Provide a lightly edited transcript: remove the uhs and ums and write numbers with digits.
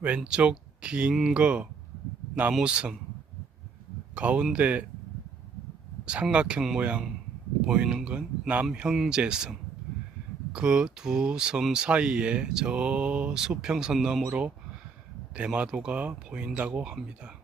왼쪽 긴 거 나무섬, 가운데 삼각형 모양 보이는 건 남형제섬. 그 두 섬 사이에 저 수평선 너머로 대마도가 보인다고 합니다.